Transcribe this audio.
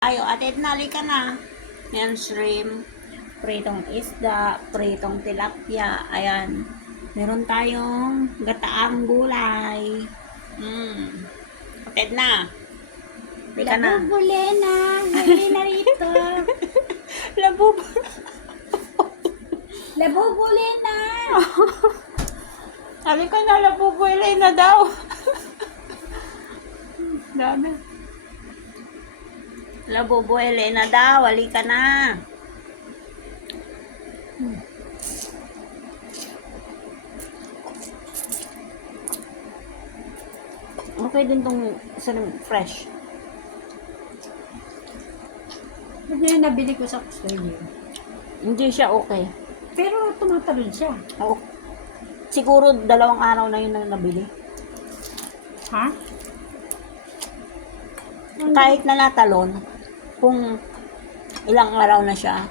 Ayo, atid na, ka na. Yan, shrimp, pritong isda, pritong tilapia. Ayan. Meron tayong gataang gulay. Atid na. Halika na. Labubuli na. Huli na rito. Labubuli na. Sabi ko na, labubuelay na daw. Dami. Labubuelay na daw. Halika na. Okay din tong fresh. Yun yung nabili ko sa Australia. Hindi siya okay. Pero tumatalon siya. Oo. Siguro 2 araw na yun na nabili. Ha? Kahit na natalon, kung ilang araw na siya,